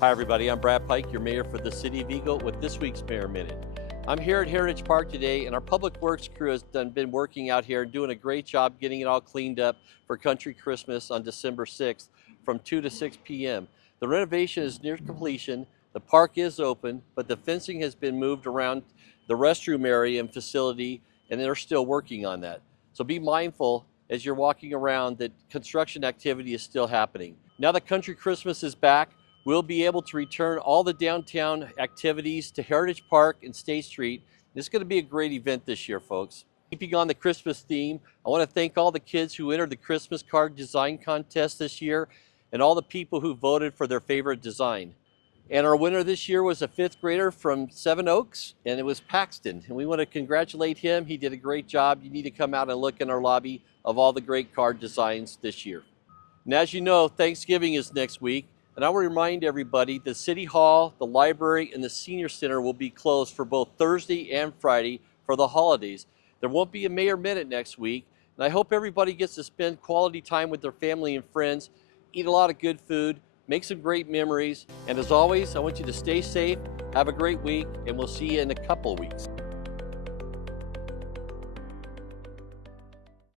Hi everybody, I'm Brad Pike, your mayor for the City of Eagle with this week's Mayor Minute. I'm here at Heritage Park today and our Public Works crew has been working out here and doing a great job getting it all cleaned up for Country Christmas on December 6th from 2 to 6 p.m. The renovation is near completion, the park is open, but the fencing has been moved around the restroom area and facility and they're still working on that. So be mindful as you're walking around that construction activity is still happening. Now that Country Christmas is back, we'll be able to return all the downtown activities to Heritage Park and State Street. It's going to be a great event this year, folks. Keeping on the Christmas theme, I want to thank all the kids who entered the Christmas card design contest this year and all the people who voted for their favorite design. And our winner this year was a 5th grader from Seven Oaks, and it was Paxton. And we want to congratulate him. He did a great job. You need to come out and look in our lobby of all the great card designs this year. And as you know, Thanksgiving is next week. And I will remind everybody the City Hall, the library, and the Senior Center will be closed for both Thursday and Friday for the holidays. There won't be a Mayor Minute next week, and I hope everybody gets to spend quality time with their family and friends, eat a lot of good food, make some great memories, and as always, I want you to stay safe, have a great week, and we'll see you in a couple weeks.